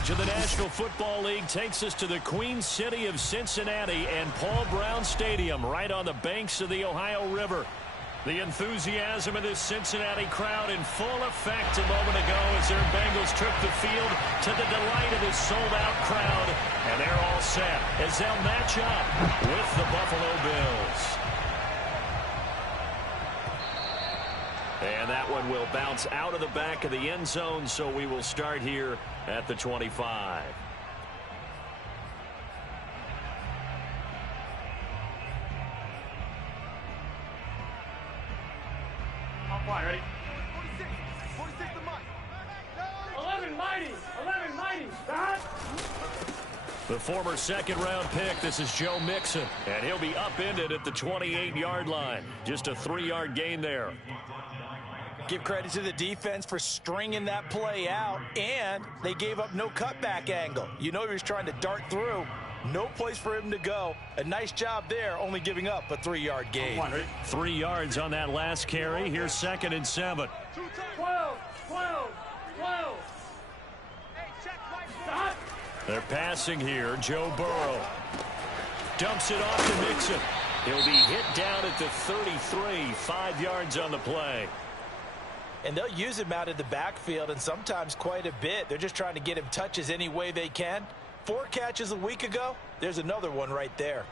coverage of the National Football League takes us to the Queen City of Cincinnati and Paul Brown Stadium right on the banks of the Ohio River. The enthusiasm of this Cincinnati crowd in full effect a moment ago as their Bengals took the field to the delight of this sold-out crowd. And they're all set as they'll match up with the Buffalo Bills. And that one will bounce out of the back of the end zone, so we will start here at the 25. Ready? 46 to Mike. 11 mighty. Start. The former second-round pick, this is Joe Mixon, and he'll be upended at the 28-yard line. Just a 3-yard gain there. Give credit to the defense for stringing that play out, and they gave up no cutback angle. You know he was trying to dart through. No place for him to go. A nice job there, only giving up a 3-yard gain. 3 yards on that last carry. Here's 2nd and 7. 12. Stop. They're passing here. Joe Burrow dumps it off to Mixon. He'll be hit down at the 33, 5 yards on the play. And they'll use him out of the backfield, and sometimes quite a bit. They're just trying to get him touches any way they can. 4 catches a week ago. There's another one right there.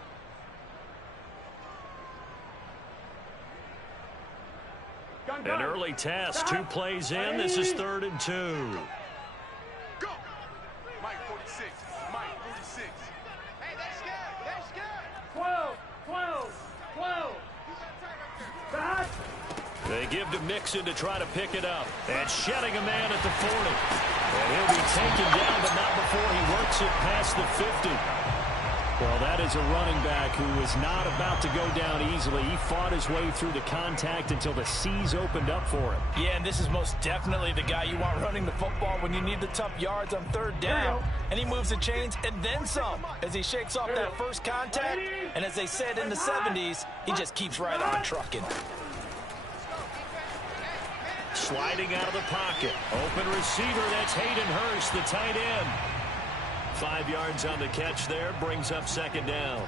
An early test. 2 plays in. This is 3rd and 2. Go. Mike 46. Hey, that's good. 12. Stop. They give to Mixon to try to pick it up. And shedding a man at the 40. And he'll be taken down, but not before he works it past the 50. Well, that is a running back who was not about to go down easily. He fought his way through the contact until the seas opened up for him. Yeah, and this is most definitely the guy you want running the football when you need the tough yards on 3rd down. And he moves the chains and then some as he shakes off that first contact. And as they said in the 70s, he just keeps right on trucking. Sliding out of the pocket. Open receiver, that's Hayden Hurst, the tight end. 5 yards on the catch there, brings up 2nd down.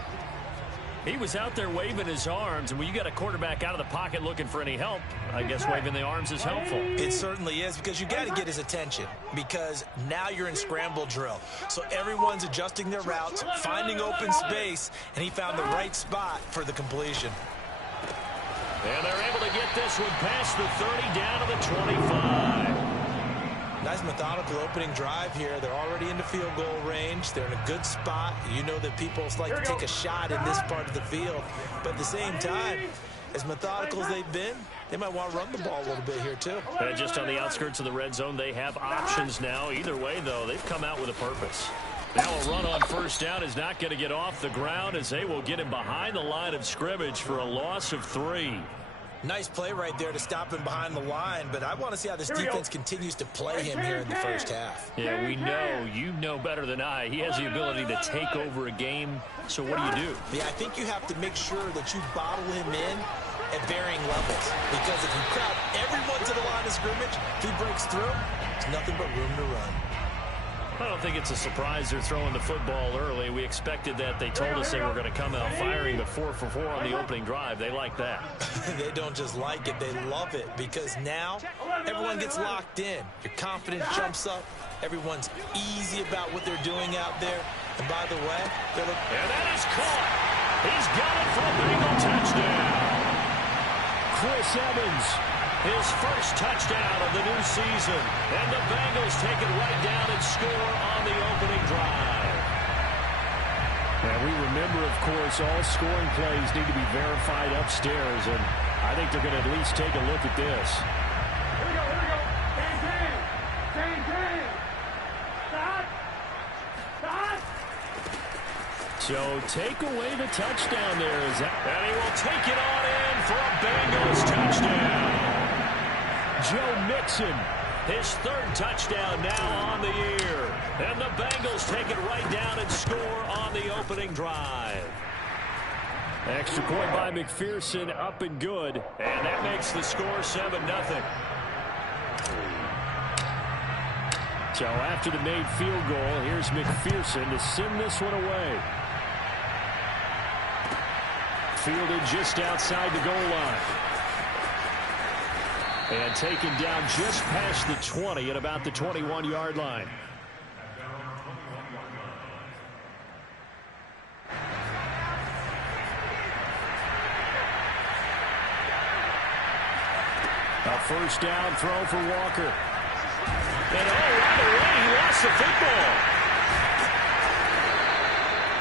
He was out there waving his arms, and when you got a quarterback out of the pocket looking for any help, I guess waving the arms is helpful. It certainly is, because you got to get his attention, because now you're in scramble drill. So everyone's adjusting their routes, finding open space, and he found the right spot for the completion. And they're able to get this one past the 30 down to the 25. Nice methodical opening drive here. They're already in the field goal range. They're in a good spot. You know that people like to take a shot in this part of the field. But at the same time, as methodical as they've been, they might want to run the ball a little bit here too. And just on the outskirts of the red zone, they have options now. Either way, though, they've come out with a purpose. Now a run on 1st down is not going to get off the ground as they will get him behind the line of scrimmage for a loss of 3. Nice play right there to stop him behind the line, but I want to see how this defense continues to play him here in the first half. Yeah, we know. You know better than I. He has the ability to take over a game, so what do? Yeah, I think you have to make sure that you bottle him in at varying levels, because if you crowd everyone to the line of scrimmage, if he breaks through, there's nothing but room to run. I don't think it's a surprise they're throwing the football early. We expected that. They told us they were going to come out firing the 4 for 4 on the opening drive. They like that. They don't just like it, they love it, because now everyone gets locked in. Your confidence jumps up. Everyone's easy about what they're doing out there. And by the way, they're and that is caught. He's got it for a Bengal touchdown. Chris Evans, his first touchdown of the new season. And the Bengals take it right down and score on the opening drive. And we remember, of course, all scoring plays need to be verified upstairs. And I think they're going to at least take a look at this. Here we go. Gang. Stop. So take away the touchdown there. And he will take it on in for a Bengals touchdown. Joe Mixon, his 3rd touchdown now on the year. And the Bengals take it right down and score on the opening drive. Extra point by McPherson, up and good. And that makes the score 7-0. So after the made field goal, here's McPherson to send this one away. Fielded just outside the goal line. And taken down just past the 20 at about the 21-yard line. A first down throw for Walker. And right away, he lost the football.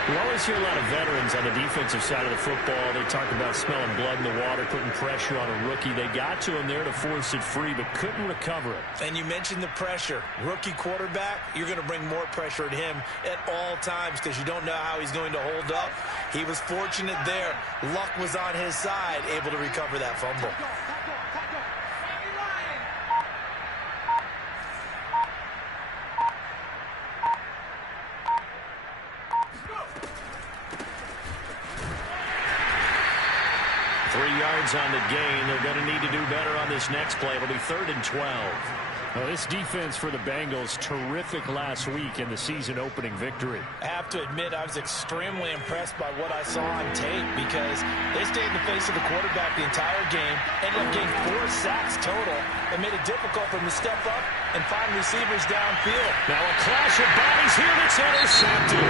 We always hear a lot of veterans on the defensive side of the football. They talk about smelling blood in the water, putting pressure on a rookie. They got to him there to force it free, but couldn't recover it. And you mentioned the pressure. Rookie quarterback, you're going to bring more pressure at him at all times because you don't know how he's going to hold up. He was fortunate there. Luck was on his side, able to recover that fumble. 3 yards on the gain. They're going to need to do better on this next play. It'll be 3rd and 12. Well, this defense for the Bengals, terrific last week in the season-opening victory. I have to admit, I was extremely impressed by what I saw on tape because they stayed in the face of the quarterback the entire game, ended up getting 4 sacks total, and made it difficult for them to step up and find receivers downfield. Now a clash of bodies here that's intercepted.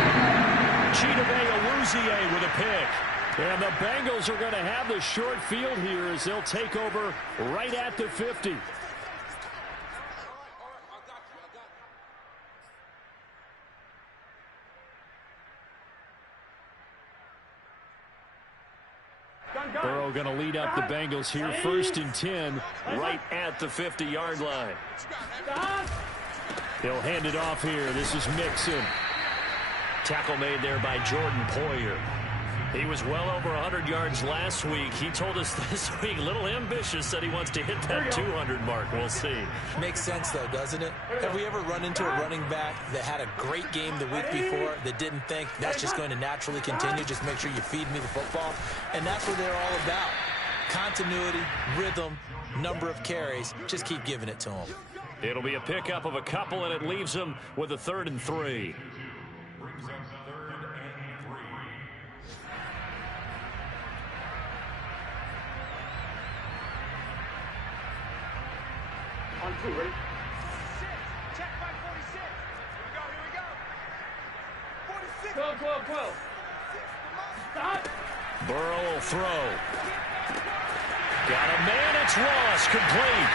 Chidobe Awuzie with a pick. And the Bengals are going to have the short field here as they'll take over right at the 50. Burrow going to lead up the Bengals here, 1st and 10, right at the 50-yard line. He'll hand it off here. This is Mixon. Tackle made there by Jordan Poyer. He was well over 100 yards last week. He told us this week, a little ambitious, said he wants to hit that 200 mark. We'll see. Makes sense, though, doesn't it? Have we ever run into a running back that had a great game the week before that didn't think that's just going to naturally continue? Just make sure you feed me the football. And that's what they're all about. Continuity, rhythm, number of carries. Just keep giving it to them. It'll be a pickup of a couple, and it leaves them with a 3rd and 3. On 2, ready? Check by 46. Here we go. 46. 12. Stop. Burrow will throw. Got a man, it's Ross, complete.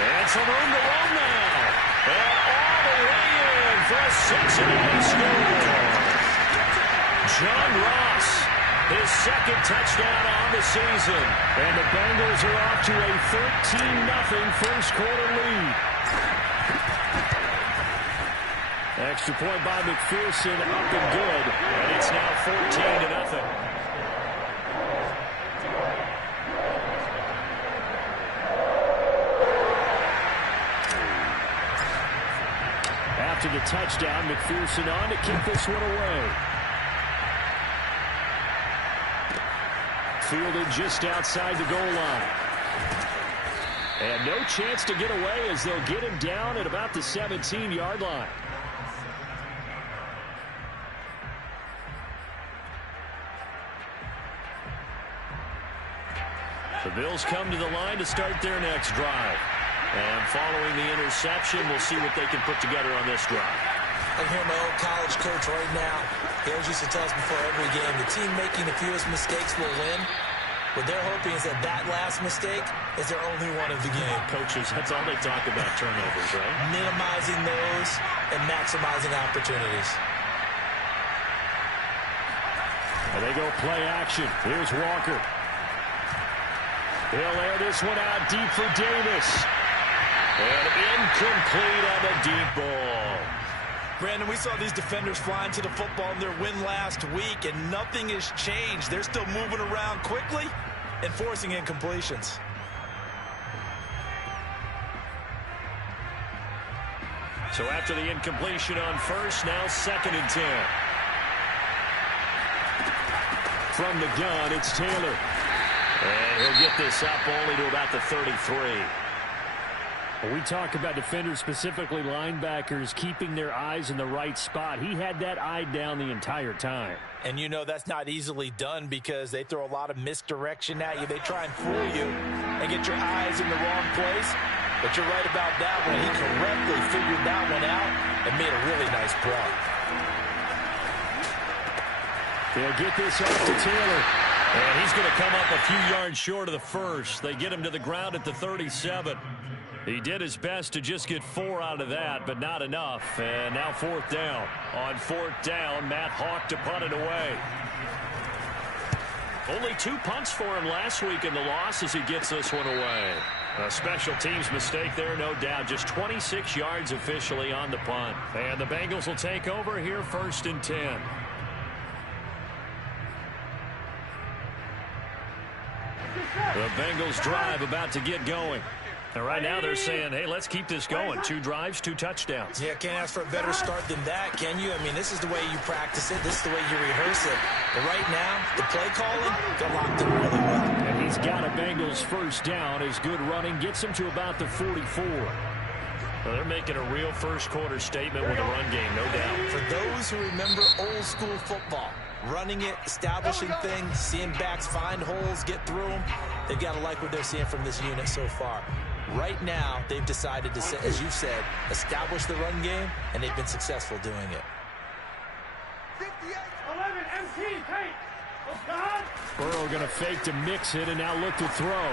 And some room to run now. And all the way in for a Cincinnati score. John Ross, his 2nd touchdown on the season. And the Bengals are off to a 13-0 first quarter lead. Extra point by McPherson, up and good. And it's now 14-0. After the touchdown, McPherson on to kick this one away. Fielded just outside the goal line. And no chance to get away as they'll get him down at about the 17-yard line. The Bills come to the line to start their next drive. And following the interception, we'll see what they can put together on this drive. I hear my old college coach right now. He always used to tell us before every game, the team making the fewest mistakes will win. What they're hoping is that last mistake is their only one of the game. Coaches, that's all they talk about, turnovers, right? Minimizing those and maximizing opportunities. And they go play action. Here's Walker. He'll air this one out deep for Davis. And incomplete on the deep ball. Brandon, we saw these defenders flying to the football in their win last week, and nothing has changed. They're still moving around quickly and forcing incompletions. So after the incompletion on first, now 2nd and 10. From the gun, it's Taylor. And he'll get this up only to about the 33. When we talk about defenders, specifically linebackers, keeping their eyes in the right spot, he had that eye down the entire time. And you know that's not easily done because they throw a lot of misdirection at you. They try and fool you and get your eyes in the wrong place. But you're right about that one. He correctly figured that one out and made a really nice play. They'll get this off to Taylor. And he's going to come up a few yards short of the first. They get him to the ground at the 37. He did his best to just get 4 out of that, but not enough. And now 4th down. On 4th down, Matt Hawk to punt it away. Only 2 punts for him last week in the loss as he gets this one away. A special teams mistake there, no doubt. Just 26 yards officially on the punt. And the Bengals will take over here 1st and 10. The Bengals drive about to get going. And right now they're saying, hey, let's keep this going. 2 drives, 2 touchdowns. Yeah, can't ask for a better start than that, can you? I mean, this is the way you practice it. This is the way you rehearse it. But right now, the play calling, they're locked in really well. And he's got a Bengals 1st down. His good running gets him to about the 44. Well, they're making a real first-quarter statement with a run game, no doubt. For those who remember old-school football, running it, establishing things, seeing backs find holes, get through them, they've got to like what they're seeing from this unit so far. Right now, they've decided to, as you said, establish the run game, and they've been successful doing it. 58-11, MT, take. Burrow going to fake to mix it and now look to throw.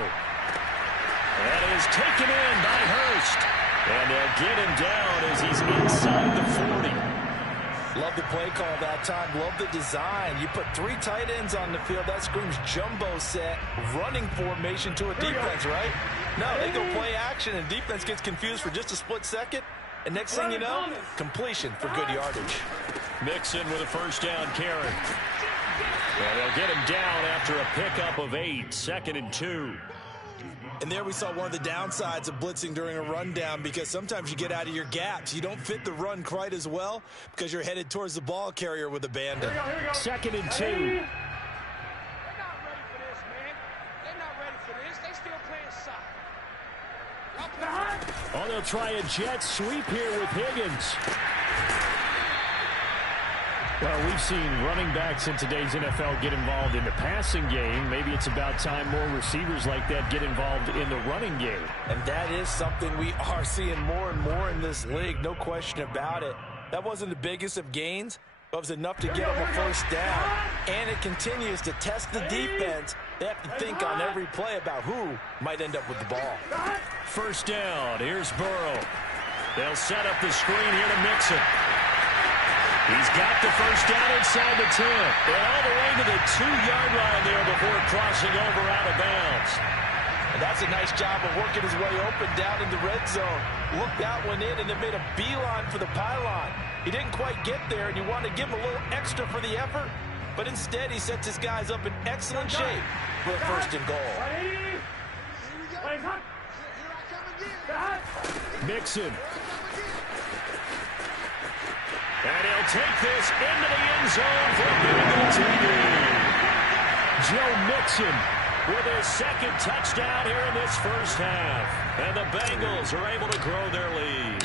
That is taken in by Hurst. And they'll get him down as he's inside the 40. Love the play call that time. Love the design. You put 3 tight ends on the field. That screams jumbo set, running formation to a defense, right? No, they go play action, and defense gets confused for just a split second. And next thing you know, completion for good yardage. Mixon with a 1st down carry. And they'll get him down after a pickup of 8, 2nd and 2. And there we saw one of the downsides of blitzing during a rundown because sometimes you get out of your gaps. You don't fit the run quite as well because you're headed towards the ball carrier with abandon. 2nd and 2. They're not ready for this, man. They're not ready for this. They still playing soccer. Oh, they'll try a jet sweep here with Higgins. Well, we've seen running backs in today's NFL get involved in the passing game. Maybe it's about time more receivers like that get involved in the running game. And that is something we are seeing more and more in this league, no question about it. That wasn't the biggest of gains, but it was enough to get them a 1st down. And it continues to test the defense. They have to think on every play about who might end up with the ball. 1st down. Here's Burrow. They'll set up the screen here to Mixon. He's got the 1st down inside the 10. And all the way to the 2-yard line there before crossing over out of bounds. And that's a nice job of working his way open down in the red zone. Looked that one in and then made a beeline for the pylon. He didn't quite get there, and you want to give him a little extra for the effort. But instead, he sets his guys up in excellent shape for a 1st and goal. Mixon. And he'll take this into the end zone for Bengal TD. Joe Mixon with his 2nd touchdown here in this 1st half. And the Bengals are able to grow their lead.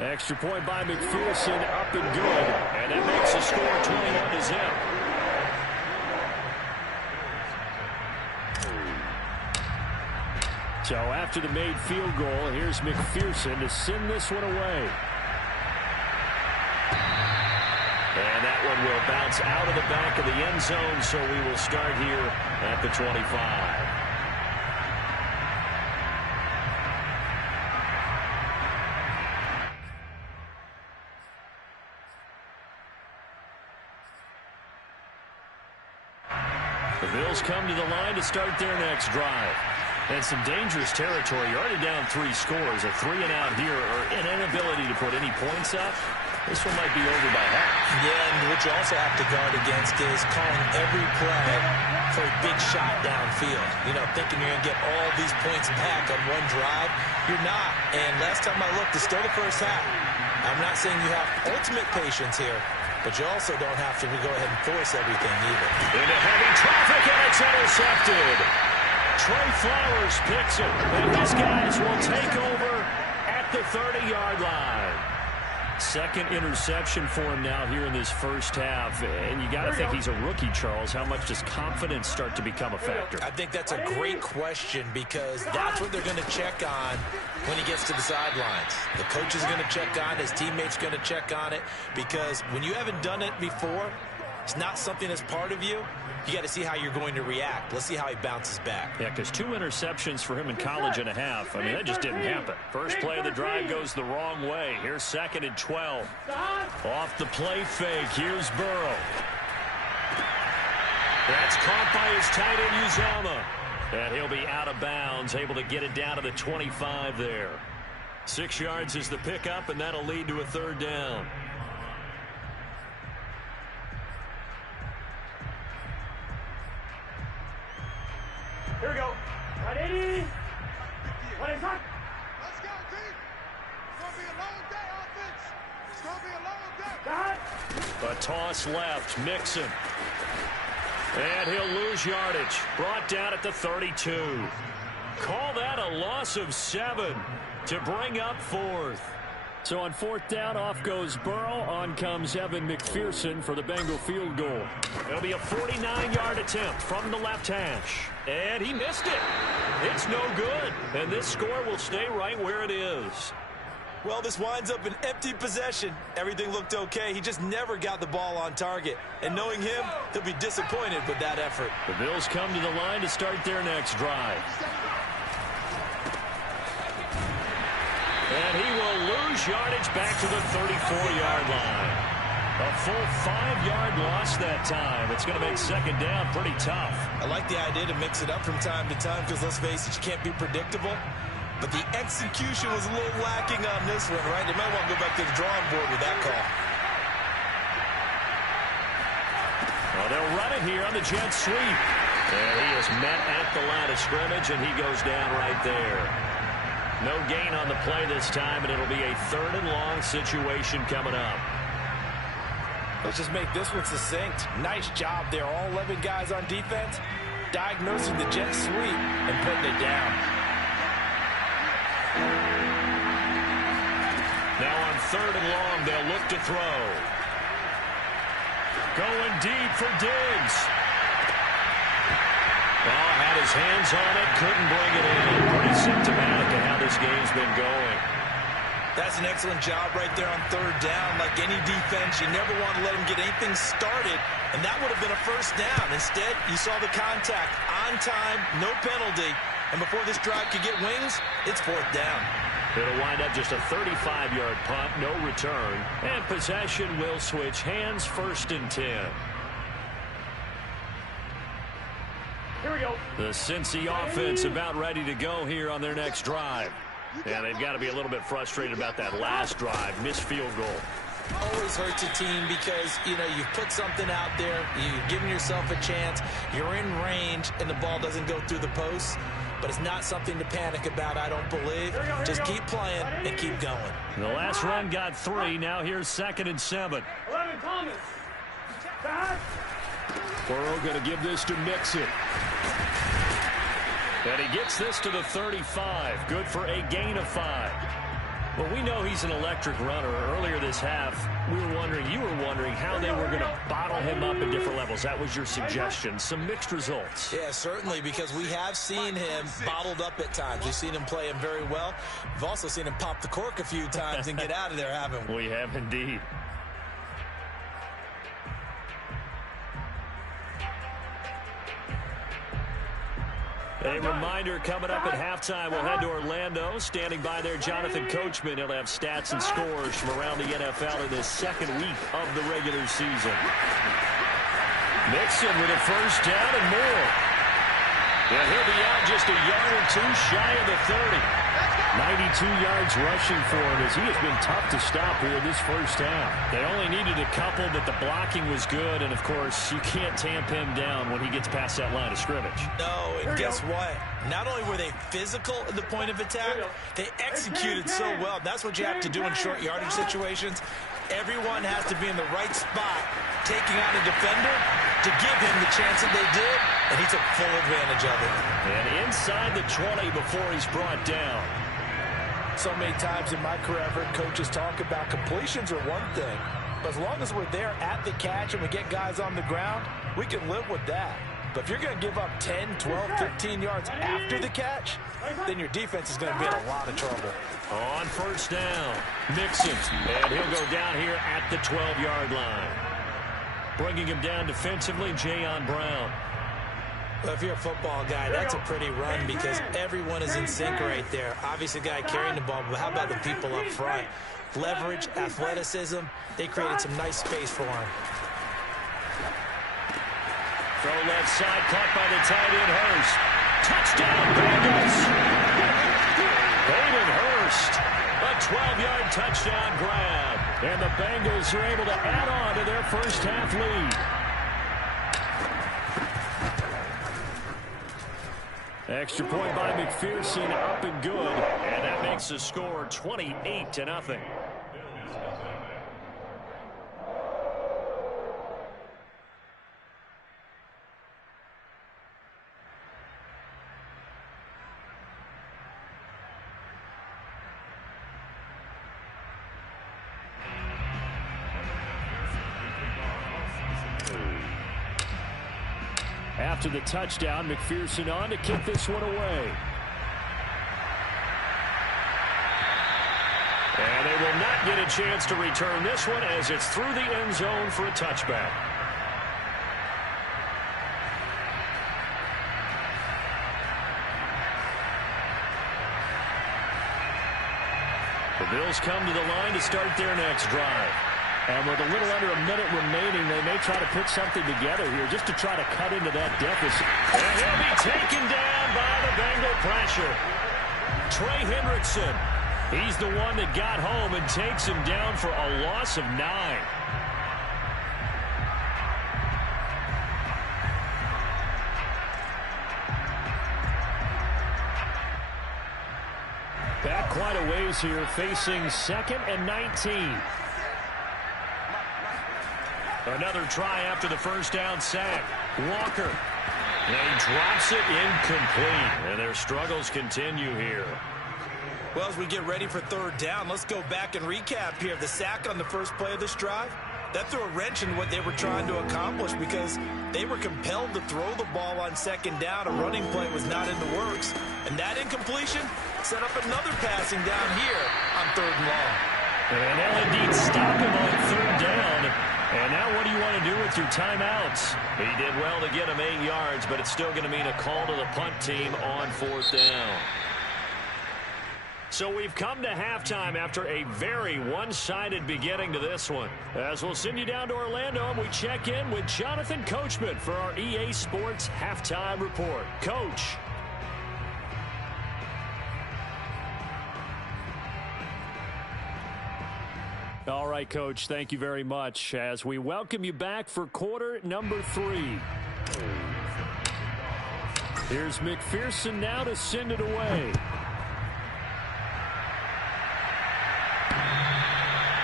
Extra point by McPherson, up and good. And that makes the score 21-0. So after the made field goal, here's McPherson to send this one away. And that one will bounce out of the back of the end zone, so we will start here at the 25. The Bills come to the line to start their next drive. And some dangerous territory. You're already down 3 scores. A 3-and-out here or an inability to put any points up. This one might be over by half. Yeah, and what you also have to guard against is calling every play for a big shot downfield. You know, thinking you're going to get all these points back on one drive. You're not. And last time I looked, it's still the 1st half. I'm not saying you have ultimate patience here, but you also don't have to go ahead and force everything either. Into heavy traffic, and it's intercepted. Trey Flowers picks it, and his guys will take over at the 30-yard line. Second interception for him now here in this first half. And you got to think he's a rookie, Charles. How much does confidence start to become a factor? I think that's a great question because that's what they're going to check on when he gets to the sidelines. The coach is going to check on it. His teammate's going to check on it because when you haven't done it before, it's not something that's part of you. You got to see how you're going to react. Let's see how he bounces back. Yeah, because 2 interceptions for him in college and a half. I mean, that just didn't happen. First play of the drive goes the wrong way. Here's 2nd and 12. Off the play fake. Here's Burrow. That's caught by his tight end, Uzomah. And he'll be out of bounds, able to get it down to the 25 there. 6 yards is the pickup, and that'll lead to a 3rd down. Here we go. 180. 180. Let's go, team. It's going to be a long day, offense. It's going to be a long day. A toss left. Mixon. And he'll lose yardage. Brought down at the 32. Call that a loss of 7 to bring up 4th. So on 4th down, off goes Burrow. On comes Evan McPherson for the Bengal field goal. It'll be a 49-yard attempt from the left hash. And he missed it. It's no good. And this score will stay right where it is. Well, this winds up an empty possession. Everything looked okay. He just never got the ball on target. And knowing him, he'll be disappointed with that effort. The Bills come to the line to start their next drive. And he will lose yardage back to the 34-yard line. A full 5-yard loss that time. It's going to make 2nd down pretty tough. I like the idea to mix it up from time to time because, let's face it, you can't be predictable. But the execution was a little lacking on this one, right? They might want to go back to the drawing board with that call. Well, they'll run it here on the jet sweep. And he is met at the line of scrimmage, and he goes down right there. No gain on the play this time, and it'll be a 3rd and long situation coming up. Let's just make this one succinct. Nice job there. All 11 guys on defense diagnosing the jet sweep and putting it down. Now on 3rd and long, they'll look to throw. Going deep for Diggs. Oh, had his hands on it, couldn't bring it in. Pretty symptomatic of how this game's been going. That's an excellent job right there on 3rd down. Like any defense, you never want to let them get anything started, and that would have been a 1st down. Instead, you saw the contact on time, no penalty, and before this drive could get wings, it's 4th down. It'll wind up just a 35-yard punt, no return, and possession will switch hands, 1st and 10. Here we go. The Cincy offense about ready to go here on their next drive. And they've got to be a little bit frustrated about that last drive, missed field goal. Always hurts a team because, you know, you've put something out there, you've given yourself a chance, you're in range, and the ball doesn't go through the posts. But it's not something to panic about, I don't believe. Just keep playing and keep going. The last run got 3. Now here's 2nd and 7. 11 Thomas. Burrow going to give this to Mixon. And he gets this to the 35. Good for a gain of 5. Well, we know he's an electric runner. Earlier this half, you were wondering how they were going to bottle him up at different levels. That was your suggestion. Some mixed results. Yeah, certainly, because we have seen him bottled up at times. We've seen him play him very well. We've also seen him pop the cork a few times and get out of there, haven't we? We have indeed. A reminder coming up at halftime, we'll head to Orlando. Standing by there, Jonathan Coachman. He'll have stats and scores from around the NFL in this 2nd week of the regular season. Mixon with a 1st down and more. Yeah, he'll be out just a yard or 2 shy of the 30. 92 yards rushing for him as he has been tough to stop here this first half. They only needed a couple, but the blocking was good. And, of course, you can't tamp him down when he gets past that line of scrimmage. No, and guess what? Not only were they physical at the point of attack, they executed so well. That's what you have to do in short yardage situations. Everyone has to be in the right spot, taking out a defender to give him the chance that they did, and he took full advantage of it. And inside the 20 before he's brought down. So many times in my career, I've heard coaches talk about completions are one thing, but as long as we're there at the catch and we get guys on the ground, we can live with that. But if you're going to give up 10, 12, 15 yards after the catch, then your defense is going to be in a lot of trouble. On first down, Mixon, and he'll go down here at the 12-yard line. Bringing him down defensively, Jayon Brown. Well, if you're a football guy, that's a pretty run because everyone is in sync right there. Obviously, the guy carrying the ball, but how about the people up front? Leverage, athleticism, they created some nice space for him. Throw left side, caught by the tight end, Hurst. Touchdown, Bengals! Hayden Hurst, a 12-yard touchdown grab. And the Bengals are able to add on to their first-half lead. Extra point by McPherson, up and good. And that makes the score 28-0. After the touchdown, McPherson on to kick this one away. And they will not get a chance to return this one as it's through the end zone for a touchback. The Bills come to the line to start their next drive. And with a little under a minute remaining, they may try to put something together here just to try to cut into that deficit. And he'll be taken down by the Bengal pressure. Trey Hendrickson, he's the one that got home and takes him down for a loss of 9. Back quite a ways here, facing 2nd and 19. Another try after the first down sack. Walker. And he drops it incomplete. And their struggles continue here. Well, as we get ready for third down, let's go back and recap here. The sack on the first play of this drive, that threw a wrench in what they were trying to accomplish because they were compelled to throw the ball on second down. A running play was not in the works. And that incompletion set up another passing down here on 3rd and long. And they'll indeed stop him on 3rd down. And now what do you want to do with your timeouts? He did well to get him 8 yards, but it's still going to mean a call to the punt team on 4th down. So we've come to halftime after a very one-sided beginning to this one. As we'll send you down to Orlando, and we check in with Jonathan Coachman for our EA Sports Halftime Report. Coach. All right, Coach, thank you very much as we welcome you back for quarter number 3. Here's McPherson now to send it away.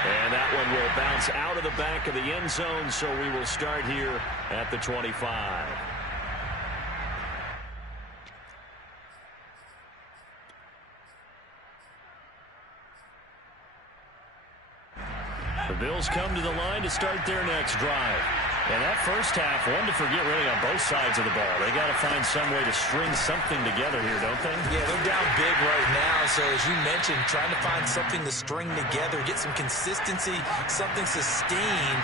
And that one will bounce out of the back of the end zone, so we will start here at the 25. The Bills come to the line to start their next drive. And that first half, one to forget really on both sides of the ball. They got to find some way to string something together here, don't they? Yeah, they're down big right now. So as you mentioned, trying to find something to string together, get some consistency, something sustained,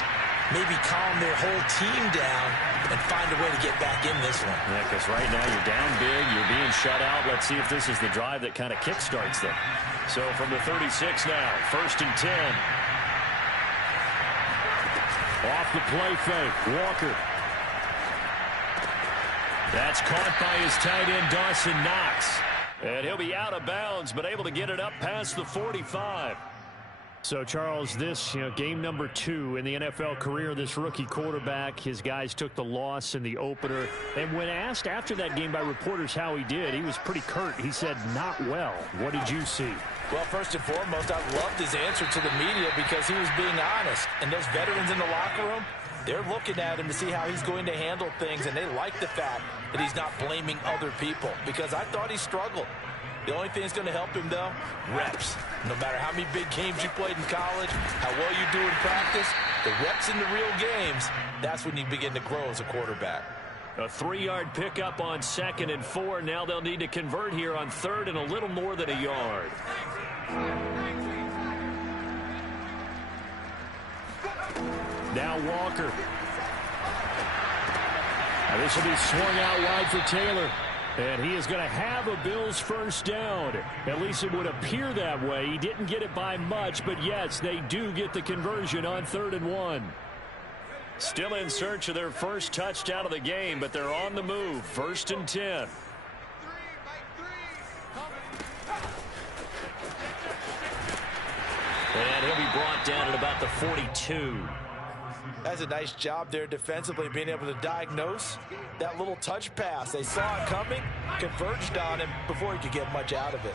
maybe calm their whole team down and find a way to get back in this one. Yeah, because right now you're down big, you're being shut out. Let's see if this is the drive that kind of kickstarts them. So from the 36 now, 1st and 10. Off the play fake, Walker. That's caught by his tight end, Dawson Knox. And he'll be out of bounds, but able to get it up past the 45. So, Charles, this game number 2 in the NFL career, this rookie quarterback, his guys took the loss in the opener. And when asked after that game by reporters how he did, he was pretty curt. He said, not well. What did you see? Well, first and foremost, I loved his answer to the media because he was being honest. And those veterans in the locker room, They're looking at him to see how he's going to handle things, and they like the fact that he's not blaming other people, because I thought he struggled. The only thing that's going to help him, though, reps. No matter how many big games you played in college, how well you do in practice, the reps in the real games, that's when you begin to grow as a quarterback. A 3-yard pickup on 2nd and 4. Now they'll need to convert here on 3rd and a little more than a yard. Now Walker. Now this will be swung out wide for Taylor. And he is going to have a Bills first down. At least it would appear that way. He didn't get it by much, but yes, they do get the conversion on 3rd and 1. Still in search of their first touchdown of the game, but they're on the move. 1st and 10. And he'll be brought down at about the 42. That's a nice job there defensively, being able to diagnose that little touch pass. They saw it coming, converged on him before he could get much out of it.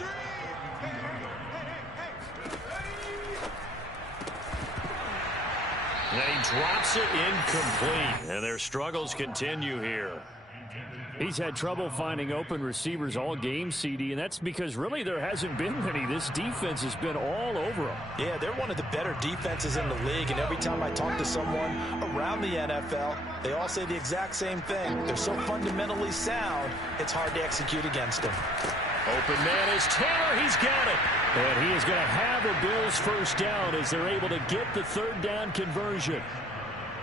And he drops it incomplete. And their struggles continue here. He's had trouble finding open receivers all game, CD, and that's because really there hasn't been many. This defense has been all over them. Yeah, they're one of the better defenses in the league, and every time I talk to someone around the NFL, they all say the exact same thing. They're so fundamentally sound, it's hard to execute against them. Open man is Taylor. He's got it. And he is going to have a Bills first down as they're able to get the 3rd down conversion.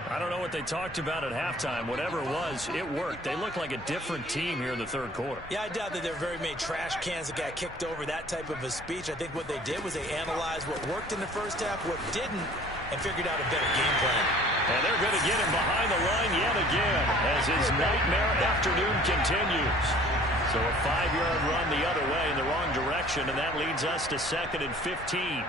I don't know what they talked about at halftime. Whatever it was, it worked. They look like a different team here in the 3rd quarter. Yeah, I doubt that there were very many trash cans that got kicked over, that type of a speech. I think what they did was they analyzed what worked in the first half, what didn't, and figured out a better game plan. And they're going to get him behind the line yet again as his nightmare afternoon continues. So a 5-yard run the other way in the wrong direction, and that leads us to 2nd and 15.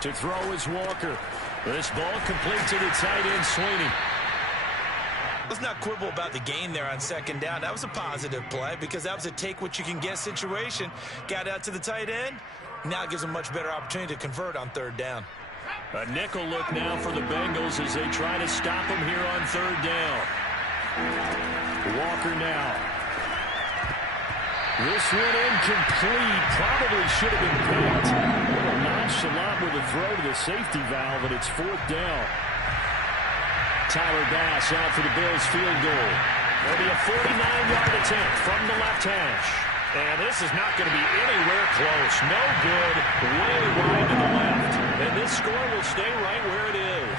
To throw is Walker. This ball complete to the tight end, Sweeney. Let's not quibble about the gain there on 2nd down. That was a positive play because that was a take-what-you-can-get situation. Got out to the tight end. Now it gives them a much better opportunity to convert on 3rd down. A nickel look now for the Bengals as they try to stop him here on 3rd down. Walker now. This one incomplete. Probably should have been picked. A little nonchalant with a throw to the safety valve, and it's 4th down. Tyler Bass out for the Bills field goal. There'll be a 49-yard attempt from the left hash. And this is not going to be anywhere close. No good. Way wide to the left. And this score will stay right where it is.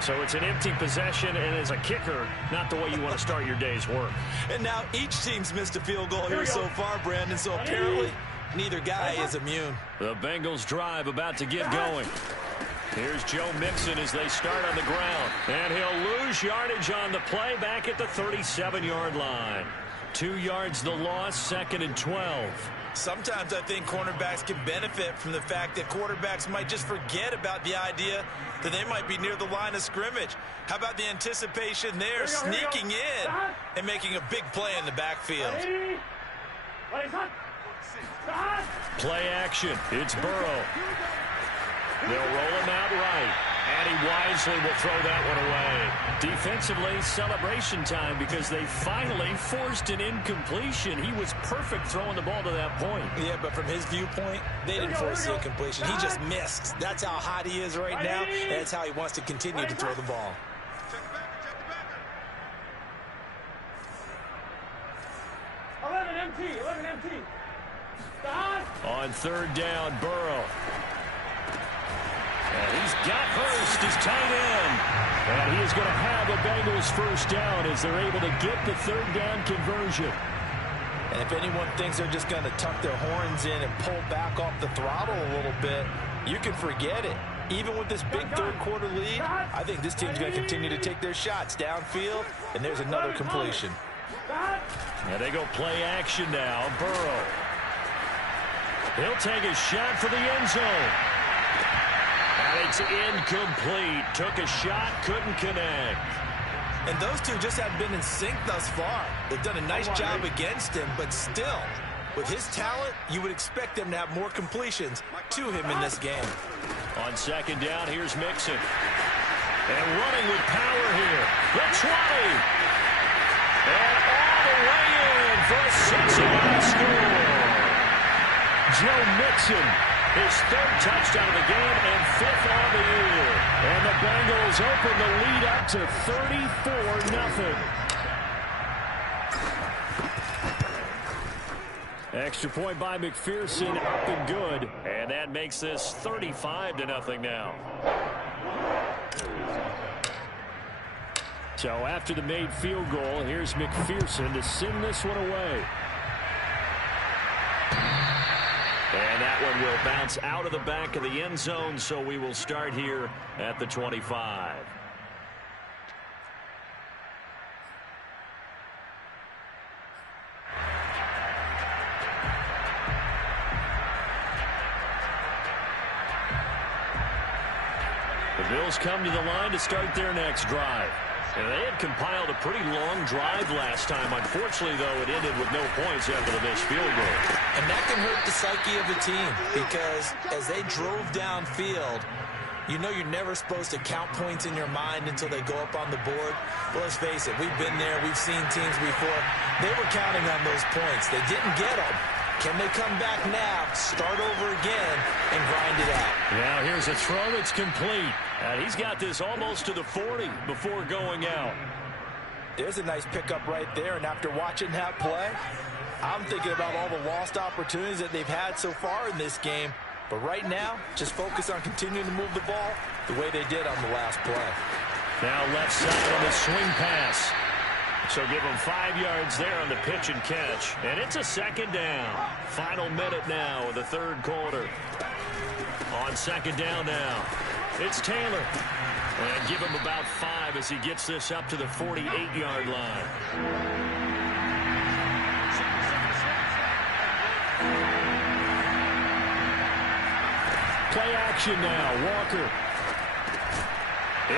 So it's an empty possession, and as a kicker, not the way you want to start your day's work. And now each team's missed a field goal here so far, Brandon, so apparently neither guy is immune. The Bengals drive about to get going. Here's Joe Mixon as they start on the ground. And he'll lose yardage on the play back at the 37-yard line. 2 yards the loss, 2nd and 12. Sometimes I think cornerbacks can benefit from the fact that quarterbacks might just forget about the idea that they might be near the line of scrimmage. How about the anticipation there, sneaking in and making a big play in the backfield? Play action. It's Burrow. They'll roll him out right. And he wisely will throw that one away. Defensively, celebration time because they finally forced an incompletion. He was perfect throwing the ball to that point. Yeah, but from his viewpoint, they didn't force the incompletion. He just missed. That's how hot he is right now, and that's how he wants to continue to throw the ball. On 3rd down, Burrow. And he's got Hurst, his tight end. And he is going to have a Bengals first down as they're able to get the 3rd down conversion. And if anyone thinks they're just going to tuck their horns in and pull back off the throttle a little bit, you can forget it. Even with this big 3rd quarter lead, I think this team's going to continue to take their shots downfield, and there's another completion. And they go play action now. Burrow. He'll take a shot for the end zone. And it's incomplete. Took a shot, couldn't connect. And those two just haven't been in sync thus far. They've done a nice job against him, but still, with his talent, you would expect them to have more completions to him in this game. On 2nd down, here's Mixon. And running with power here. The 20. And all the way in for a Cincinnati score. Joe Mixon, his third touchdown of the game and fifth on the year. And the Bengals open the lead up to 34-0. Extra point by McPherson, up and good. And that makes this 35-0 now. So after the made field goal, here's McPherson to send this one away. And that one will bounce out of the back of the end zone, so we will start here at the 25. The Bills come to the line to start their next drive. And they had compiled a pretty long drive last time. Unfortunately, though, it ended with no points after the missed field goal. And that can hurt the psyche of the team because as they drove downfield, you know you're never supposed to count points in your mind until they go up on the board. But let's face it, we've been there. We've seen teams before. They were counting on those points. They didn't get them. Can they come back now, start over again, and grind it out? Now here's a throw that's complete. And he's got this almost to the 40 before going out. There's a nice pickup right there, and after watching that play, I'm thinking about all the lost opportunities that they've had so far in this game. But right now, just focus on continuing to move the ball the way they did on the last play. Now left side on the swing pass. So give them 5 yards there on the pitch and catch. And it's a second down. Final minute now of the third quarter. On second down now, it's Taylor. And give him about 5 as he gets this up to the 48-yard line. Play action now, Walker.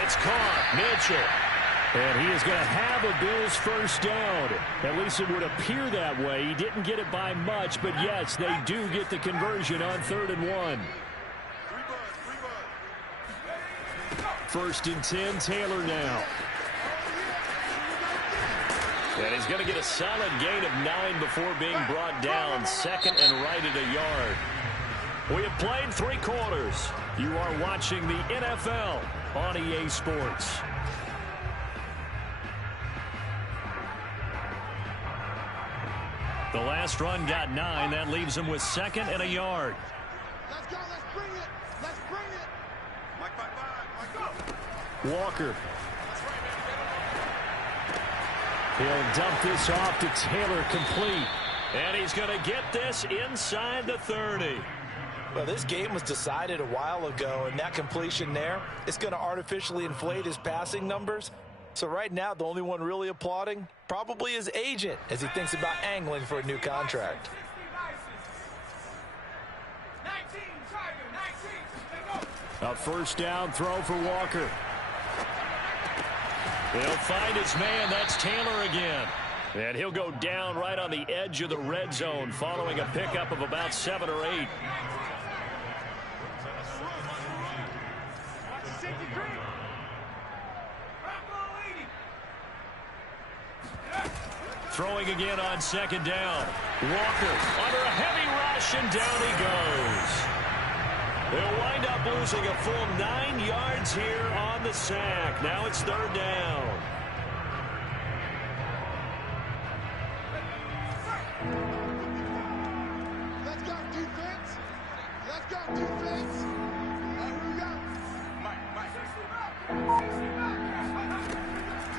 It's caught, Mitchell. And he is going to have a Bills first down. At least it would appear that way. He didn't get it by much, but yes, they do get the conversion on 3rd and 1. 1st and 10, Taylor now. And he's going to get a solid gain of 9 before being brought down. 2nd and right at a yard. We have played 3 quarters. You are watching the NFL on EA Sports. The last run got 9. That leaves him with 2nd and a yard. Let's go. Let's bring it. Let's bring it. Mike, Walker. He'll dump this off to Taylor, complete. And he's going to get this inside the 30. Well, this game was decided a while ago, and that completion there is going to artificially inflate his passing numbers. So right now, the only one really applauding probably his agent as he thinks about angling for a new contract. A first down throw for Walker. He'll find his man. That's Taylor again. And he'll go down right on the edge of the red zone following a pickup of about 7 or 8. Throwing again on 2nd down. Walker under a heavy rush, and down he goes. They'll wind up losing a full 9 yards here on the sack. Now it's 3rd down. Let's go, defense. Let's go, defense. Here we go.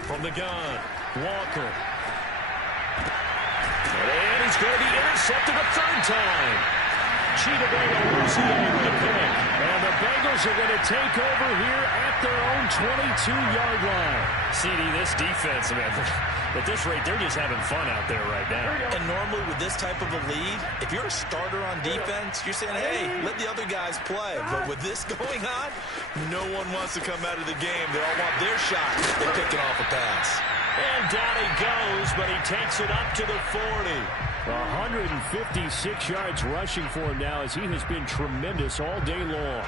From the gun, Walker. And he's going to be intercepted a 3rd time. Cheetah Bengals lose the end of the pick. And the Bengals are going to take over here at their own 22-yard line. CD, this defense, man, at this rate, they're just having fun out there right now. And normally with this type of a lead, if you're a starter on defense, you're saying, hey, let the other guys play. But with this going on, no one wants to come out of the game. They all want their shot at picking off a pass. And down he goes, but he takes it up to the 40. 156 yards rushing for him now as he has been tremendous all day long.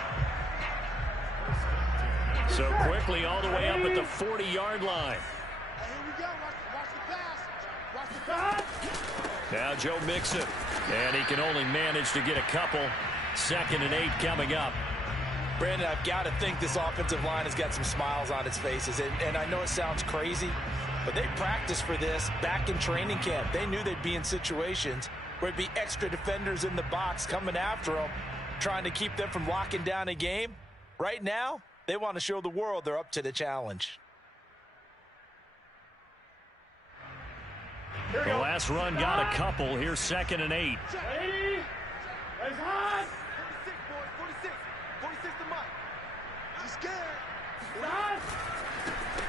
So quickly all the way up at the 40-yard line. Hey, here we go. Watch the pass. Watch the pass. Now Joe Mixon. And he can only manage to get a couple. 2nd and 8 coming up. Brandon, I've got to think this offensive line has got some smiles on its faces. And I know it sounds crazy, but they practiced for this back in training camp. They knew they'd be in situations where it'd be extra defenders in the box coming after them, trying to keep them from locking down a game. Right now, they want to show the world they're up to the challenge. The last run got a couple. Here's 2nd and 8. Ready? Let's hot. 46, boys. 46. 46 to Mike. He's scared. Hot.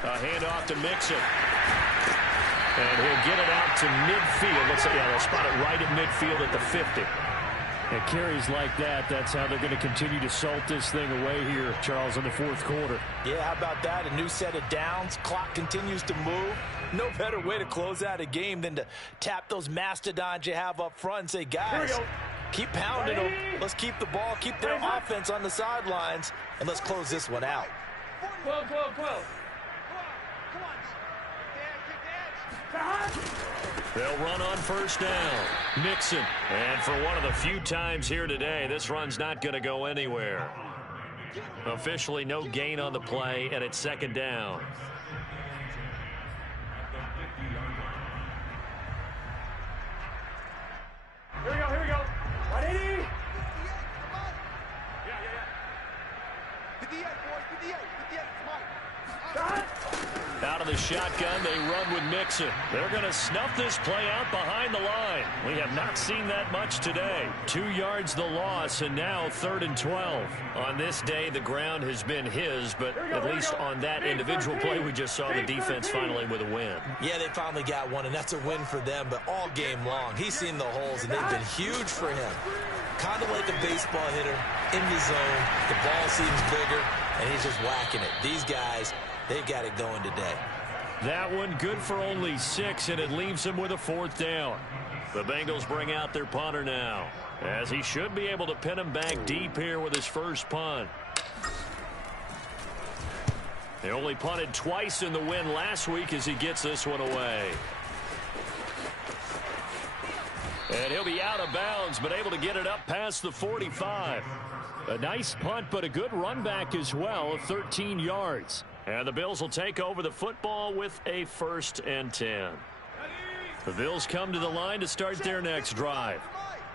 A handoff to Mixon. And he'll get it out to midfield. Let's say, yeah, they'll spot it right at midfield at the 50. And carries like that, that's how they're going to continue to salt this thing away here, Charles, in the 4th quarter. Yeah, how about that? A new set of downs. Clock continues to move. No better way to close out a game than to tap those mastodons you have up front and say, guys, keep pounding them. Let's keep the ball, keep their offense on the sidelines, and let's close this one out. 12. Come on. Kick the edge. They'll run on 1st down. Mixon. And for one of the few times here today, this run's not going to go anywhere. Officially no gain on the play, and it's 2nd down. Here we go. 180. Yeah. 58, boys. 58. 58 to Mike. Hot. Out of the shotgun, they run with Mixon. They're going to snuff this play out behind the line. We have not seen that much today. 2 yards the loss, and now 3rd and 12. On this day, the ground has been his, but at least on that individual play, we just saw the defense finally with a win. Yeah, they finally got one, and that's a win for them, but all game long, he's seen the holes, and they've been huge for him. Kind of like a baseball hitter in the zone. The ball seems bigger, and he's just whacking it. These guys, they've got it going today. That one good for only 6, and it leaves him with a 4th down. The Bengals bring out their punter now, as he should be able to pin him back deep here with his first punt. They only punted twice in the win last week as he gets this one away. And he'll be out of bounds, but able to get it up past the 45. A nice punt, but a good run back as well of 13 yards. And the Bills will take over the football with a 1st and 10. The Bills come to the line to start their next drive.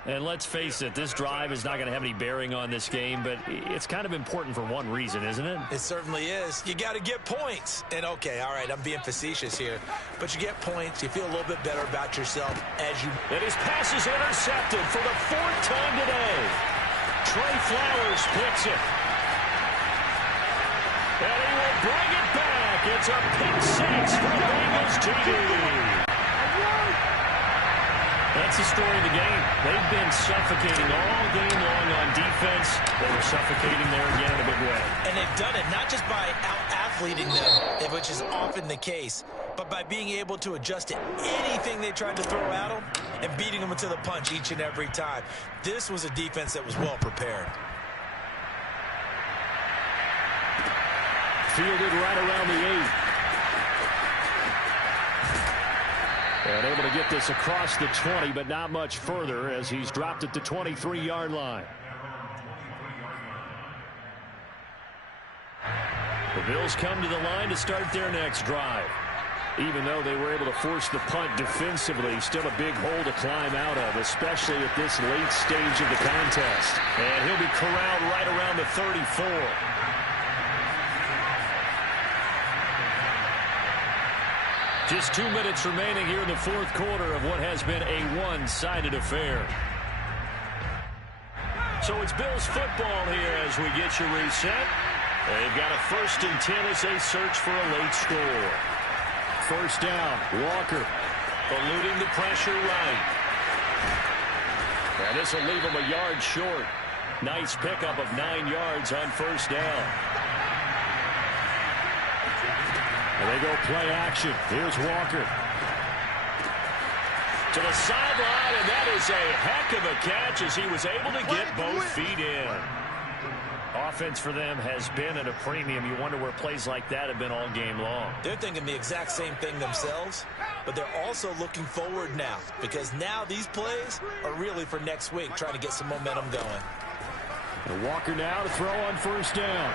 And let's face it, this drive is not going to have any bearing on this game, but it's kind of important for one reason, isn't it? It certainly is. You got to get points. And, okay, all right, I'm being facetious here, but you get points. You feel a little bit better about yourself as you... And his pass is intercepted for the 4th time today. Trey Flowers picks it. And he will bring it back. It's a pick 6 for the Bengals TD. That's the story of the game. They've been suffocating all game long on defense. They were suffocating there again in a big way. And they've done it not just by out-athleting them, which is often the case, but by being able to adjust to anything they tried to throw at them and beating them to the punch each and every time. This was a defense that was well prepared. Fielded right around the 8. And able to get this across the 20, but not much further as he's dropped at the 23-yard line. The Bills come to the line to start their next drive. Even though they were able to force the punt defensively, still a big hole to climb out of, especially at this late stage of the contest. And he'll be corralled right around the 34. Just 2 minutes remaining here in the 4th quarter of what has been a one-sided affair. So it's Bills football here as we get you reset. They've got a 1st and 10 as they search for a late score. 1st down, Walker eluding the pressure right. And this will leave him a yard short. Nice pickup of 9 yards on 1st down. And they go play action. Here's Walker. To the sideline, and that is a heck of a catch as he was able to get both feet in. offense for them has been at a premium. You wonder where plays like that have been all game long. They're thinking the exact same thing themselves, but they're also looking forward now because now these plays are really for next week, trying to get some momentum going. And Walker now to throw on first down.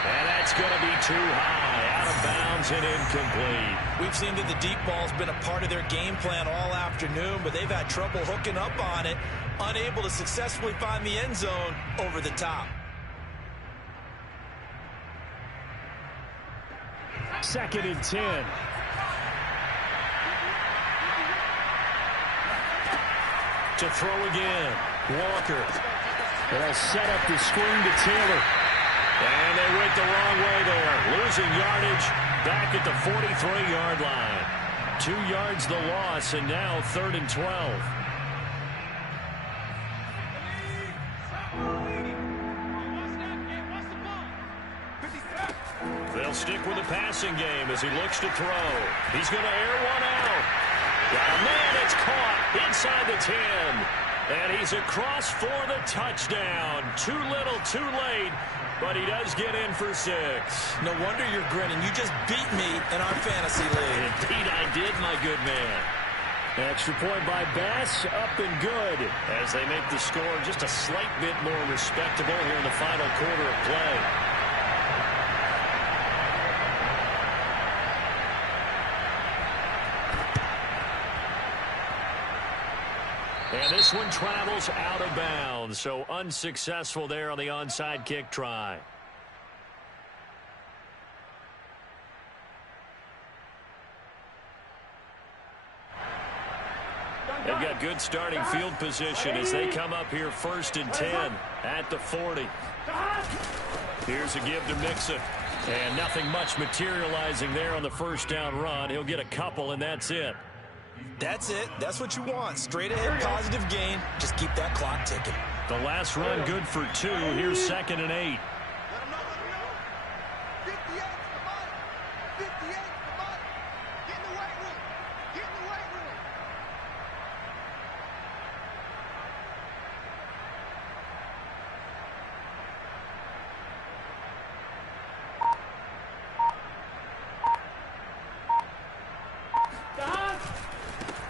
And that's going to be too high, out of bounds and incomplete. We've seen that the deep ball's been a part of their game plan all afternoon, but they've had trouble hooking up on it, unable to successfully find the end zone over the top. Second and 10. To throw again. Walker. They'll set up the screen to Taylor. And they went the wrong way there. Losing yardage back at the 43-yard line. 2 yards the loss, and now 3rd and 12. They'll stick with the passing game as he looks to throw. He's going to air one out. Oh, man, it's caught inside the 10. And he's across for the touchdown. Too little, too late. But he does get in for 6. No wonder you're grinning. You just beat me in our fantasy league. Indeed I did, my good man. Extra point by Bass, up and good. As they make the score just a slight bit more respectable here in the final quarter of play. And this one travels out of bounds, so unsuccessful there on the onside kick try. They've got good starting field position as they come up here 1st and 10 at the 40. Here's a give to Mixon. And nothing much materializing there on the first down run. He'll get a couple, and that's it. That's it. That's what you want. Straight ahead, positive gain. Just keep that clock ticking. The last run good for 2. Here's 2nd and 8. 58 to the body. 58 to the body. Get in the weight room. Get in the weight room.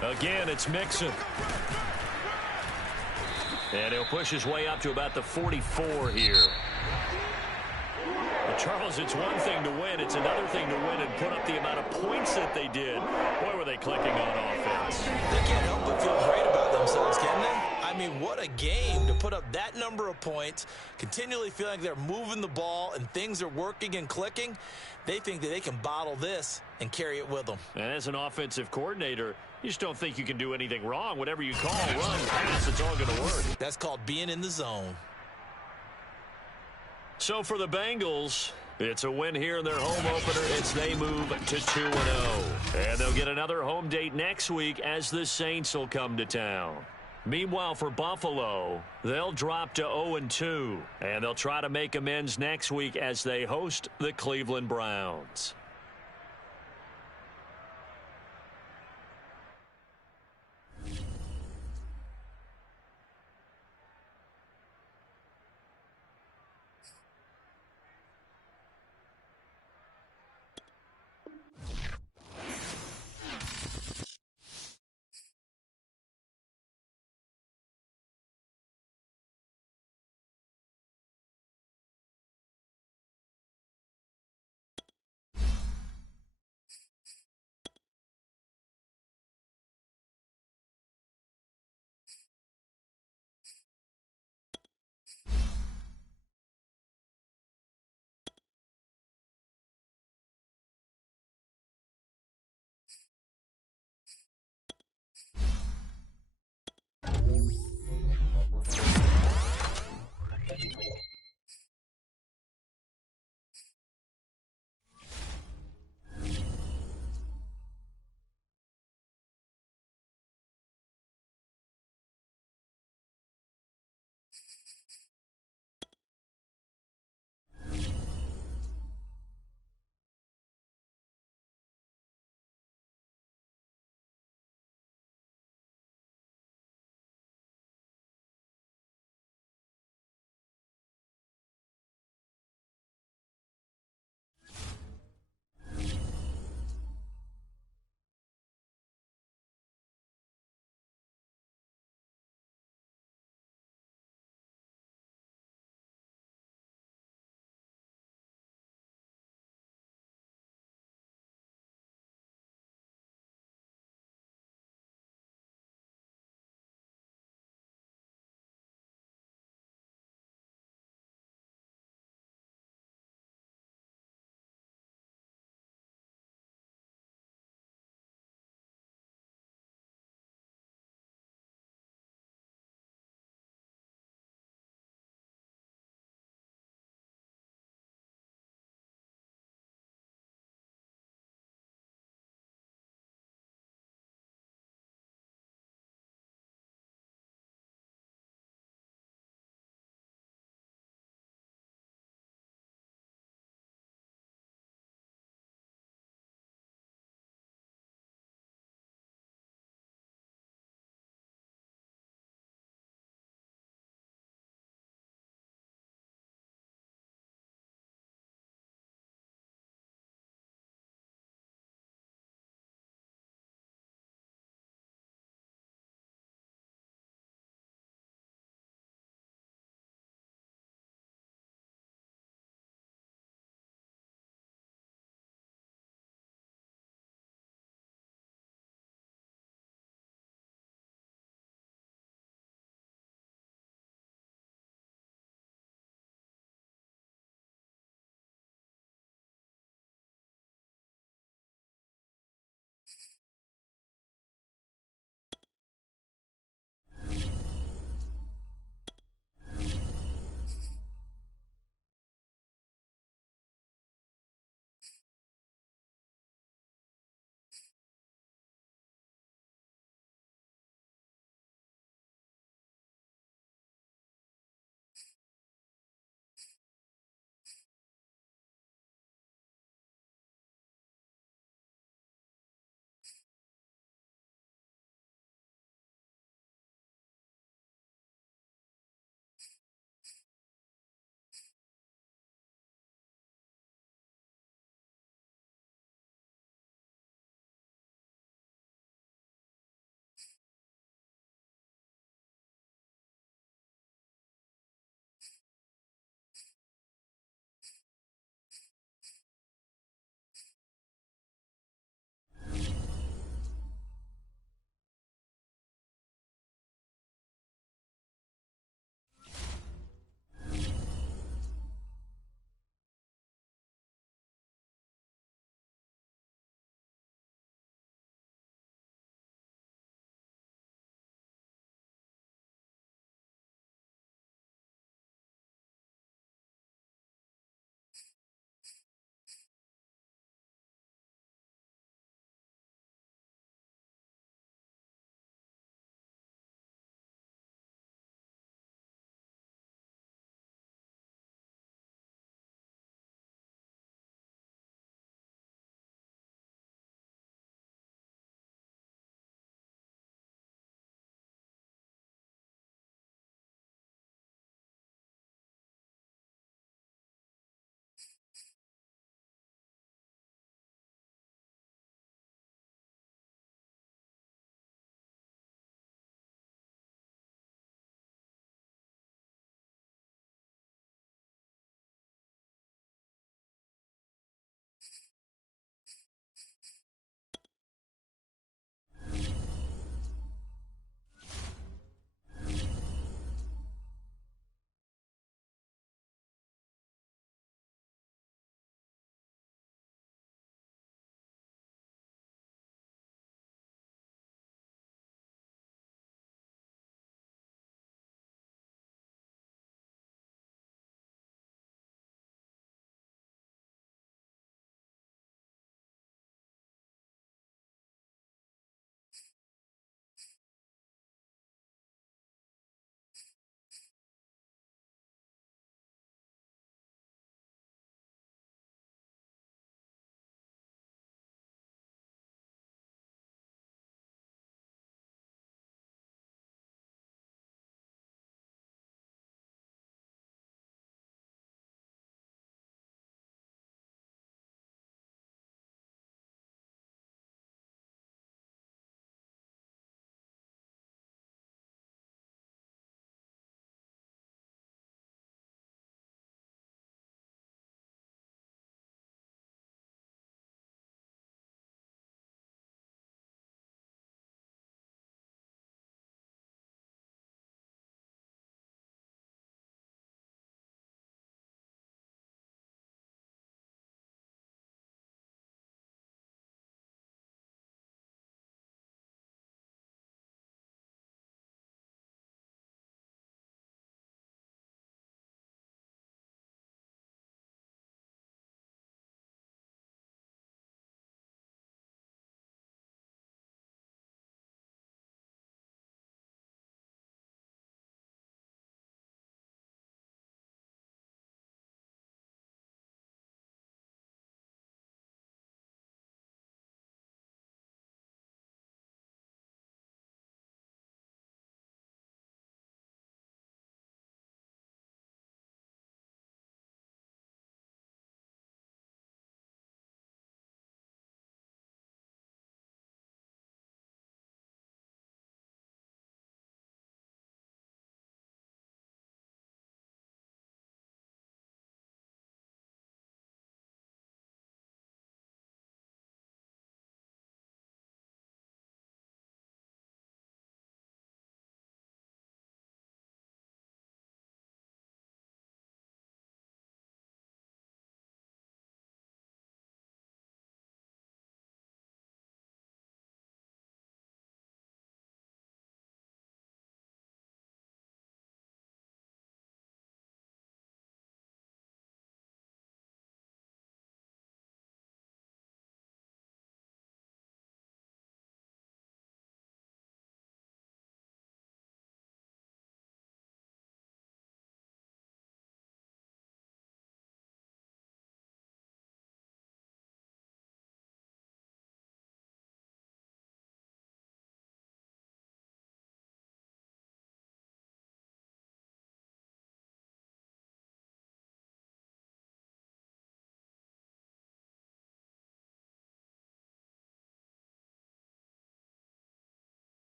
Again, it's Mixon. And he'll push his way up to about the 44 here. But Charles, it's one thing to win. It's another thing to win and put up the amount of points that they did. Boy, were they clicking on offense. They can't help but feel great about themselves, can they? I mean, what a game to put up that number of points, continually feeling like they're moving the ball and things are working and clicking. They think that they can bottle this and carry it with them. And as an offensive coordinator, you just don't think you can do anything wrong. Whatever you call, run, pass, it's all going to work. That's called being in the zone. So for the Bengals, it's a win here in their home opener as they move to 2-0. And they'll get another home date next week as the Saints will come to town. Meanwhile, for Buffalo, they'll drop to 0-2, and they'll try to make amends next week as they host the Cleveland Browns.